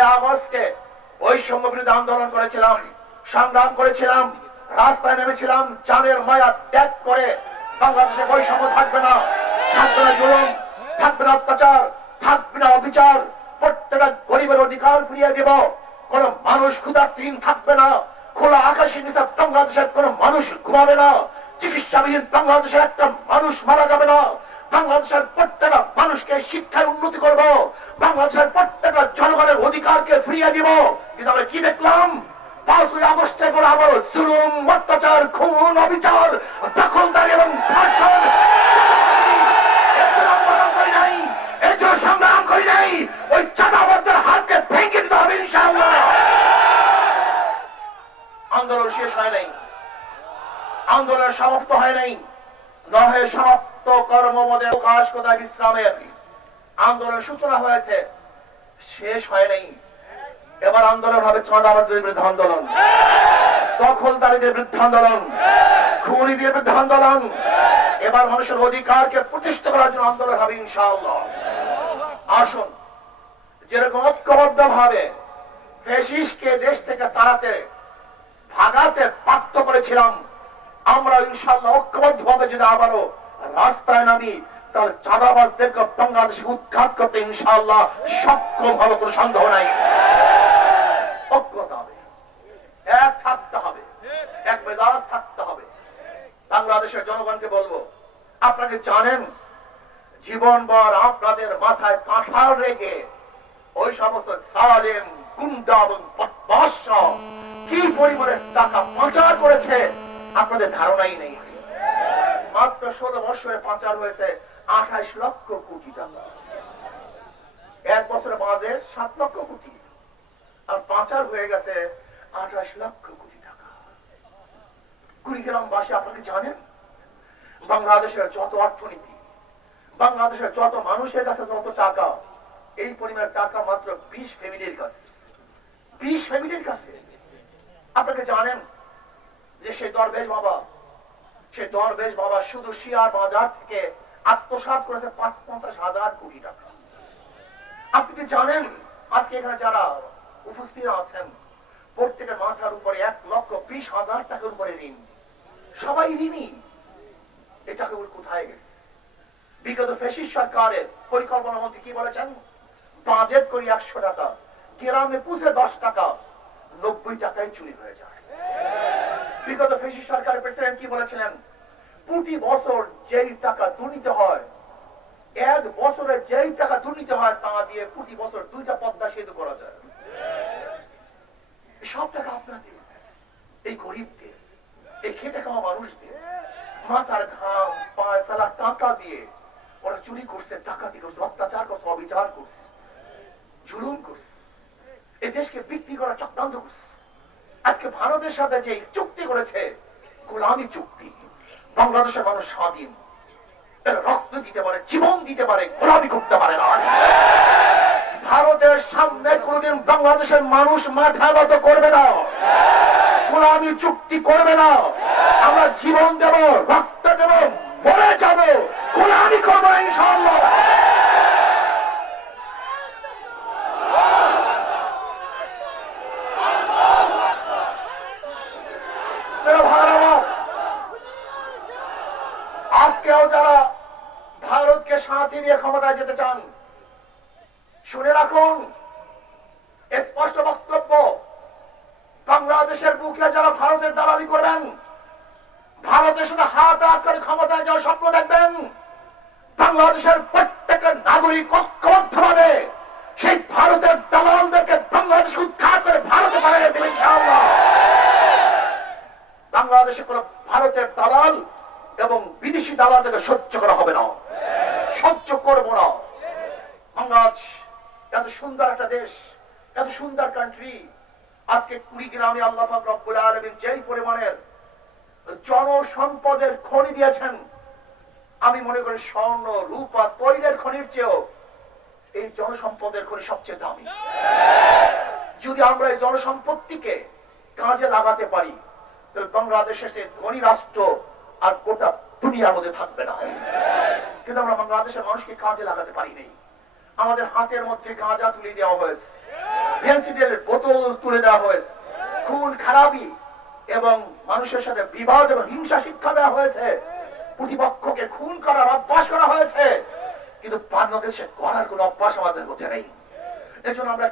পাঁচই আগস্টে ওই বিরুদ্ধে আন্দোলন করেছিলাম, সংগ্রাম করেছিলাম, রাস্তায় নেমেছিলাম, চাঁদের মায়া ত্যাগ করে বাংলাদেশে বৈষম্য থাকবে না থাকবে না জুলুম, থাকবে না অত্যাচার, থাকবে না অবিচার, প্রত্যেকটা গরিবের অধিকার ফিরিয়ে দেব, কোন মানুষ ক্ষুধার্থহীন থাকবে না, খোলা আকাশের নিচে বাংলাদেশের কোন মানুষ ঘুমাবে না, চিকিৎসাবিহীন বাংলাদেশের একটা মানুষ মারা যাবে না, বাংলাদেশের প্রত্যেকটা মানুষকে শিক্ষায় উন্নতি করব, বাংলাদেশের প্রত্যেকটা অধিকারকে ফিরিয়ে দিব। কিন্তু আমরা কি দেখলাম? পাঁচই আগস্টের পর আবার অত্যাচার, খুন, অবিচার, দখলদারি এবং সংগ্রাম করি নাই, ওই হাতকে দিতে হবে আন্দোলন শেষ হয় নাই। আন্দোলন সমাপ্ত হয় নাই। নহে সমাপ্ত কর্মমদের প্রকাশ কোথায় বিশ্রামের? আন্দোলন সূচনা হয়েছে। শেষ হয় নাই। এবার আন্দোলন হবে চাঁদাবাদের বিরুদ্ধে আন্দোলন। দখলদারিদের বিরুদ্ধে আন্দোলন। খুনিদের বিরুদ্ধে আন্দোলন। এবার মানুষের অধিকারকে প্রতিষ্ঠিত করার জন্য আন্দোলন হবে ইনশাআল্লাহ। আসুন, যেরকম ঐক্যবদ্ধ ভাবে ফেসিসকে দেশ থেকে তাড়াতে, ভাগাতে বাধ্য করেছিলাম আমরা ইনশাল্লাহ ঐক্যবদ্ধ ভাবে যদি আবারও রাস্তায় নামি তাহলে চাঁদাবাজদেরকে বাংলাদেশে উৎখাত করতে ইনশাল্লাহ সক্ষম হবে কোনো সন্দেহ নাই। ঐক্যতা হবে। এক থাকতে হবে। এক মেজাজ থাকতে হবে। বাংলাদেশের জনগণকে বলব আপনাকে জানেন, জীবনভর আপনাদের মাথায় কাঁঠাল রেখে ওই সমস্ত সালেম, গুন্ডা এবং কি পরিমাণে টাকা পাচার করেছে, আপনাদের ধারণাই নেই। মাত্র ষোলো বছরে পাচার হয়েছে আঠাইশ লক্ষ কোটি টাকা। এক বছরে বাজে সাত লক্ষ কোটি। আর পাচার হয়ে গেছে আঠাশ লক্ষ কোটি টাকা। কুড়িগ্রামবাসী আপনাকে জানেন? বাংলাদেশের যত অর্থনীতি, বাংলাদেশের যত মানুষের কাছে যত টাকা, এই পরিমাণের টাকা মাত্র বিশ ফ্যামিলির কাছে। বিশ ফ্যামিলির কাছে। আপনাকে জানেন যে সেই দরবেশ বাবা সেই দরবেশ বাবা শুধু শিয়ার বাজার থেকে আত্মসাত করেছে পাঁচ পঞ্চাশ হাজার কোটি টাকা। আপনি কি জানেন আজকে এখানে যারা উপস্থিত আছেন, প্রত্যেকের মাথার উপরে এক লক্ষ বিশ হাজার টাকার উপরে ঋণ। সবাই ঋণী। এই টাকাগুলো কোথায় গেছে? বিগত ফেসিস সরকারের পরিকল্পনা মন্ত্রী কি বলেছেন? বাজেট করি একশো টাকা, গ্রামে পুষে দশ টাকা, নব্বই টাকায় চুরি হয়ে যায়। বিগত ফেসিস সরকারের প্রেসিডেন্ট কি বলেছিলেন? প্রতি বছর যেই টাকা দুর্নীতি হয়, এক বছরে যেই টাকা দুর্নীতি হয়, তা দিয়ে প্রতি বছর দুইটা পদ্মা সেতু করা যায়। সব টাকা আপনাদের, এই গরিবদের, এই খেটে খাওয়া মানুষদের, মাথার ঘাম, পায়ে ফেলা টাকা দিয়ে ওরা চুরি করছে টাকাতি করছে, অত্যাচার করছে, অবিচার করছে, জুলুম করছে এই দেশকে বিক্রি করা চক্রান্ত করছে। আজকে ভারতের সাথে যে চুক্তি করেছে গোলামী চুক্তি। বাংলাদেশের মানুষ স্বাধীন। রক্ত দিতে পারে, জীবন দিতে পারে, গোলামি করতে পারে না। ভারতের সামনে কোনোদিন বাংলাদেশের মানুষ মাথা নত করবে না। গোলামি চুক্তি করবে না। আমরা জীবন দেব, রক্ত দেব, মরে যাব, গোলামি করব না ইনশাআল্লাহ মেরা ভাইরা আমার, আজকেও যারা সাথে নিয়ে ক্ষমতায় যেতে চান। শুনে রাখুন স্পষ্ট বক্তব্য বাংলাদেশের বুকে যারা ভারতের দালালি করবেন, ভারতের সাথে হাত হাত করে ক্ষমতায় যাওয়ার স্বপ্ন দেখবেন, বাংলাদেশের প্রত্যেকের নাগরিক ঐক্যবদ্ধভাবে সেই ভারতের দালালদেরকে বাংলাদেশ উৎখাত করে ভারতে বানিয়ে দেবে বাংলাদেশে কোন ভারতের দালাল এবং বিদেশি দালালদেরকে সহ্য করা হবে না। সহ্য করব না। বাংলাদেশ, এত সুন্দর একটা দেশ, এত সুন্দর কান্ট্রি আজকে কুড়িগ্রামে আল্লাহ রব্বুল আলমিন যেই পরিমাণের জনসম্পদের খনি দিয়েছেন, আমি মনে করি স্বর্ণ, রূপা, তৈলের খনির চেয়েও এই জনসম্পদের খনি সবচেয়ে দামি। যদি আমরা এই জনসম্পত্তিকে কাজে লাগাতে পারি, তাহলে বাংলাদেশের সে ধনী রাষ্ট্র আর গোটা দুনিয়ার মধ্যে থাকবে না। কিন্তু আমরা বাংলাদেশের মানুষকে কাজে লাগাতে পারি নাই। আমাদের হাতের মধ্যে গাঁজা তুলে দেওয়া হয়েছে। ভেন্সিডেলের বোতল তুলে দেওয়া হয়েছে। খুন, খারাপি এবং মানুষের সাথে বিবাদ এবং হিংসা শিক্ষা দেওয়া হয়েছে। প্রতিপক্ষকে খুন করার অভ্যাস করা হয়েছে। কিন্তু বাংলাদেশে করার কোনো অভ্যাস আমাদের মধ্যে নেই। এজন্য আমরা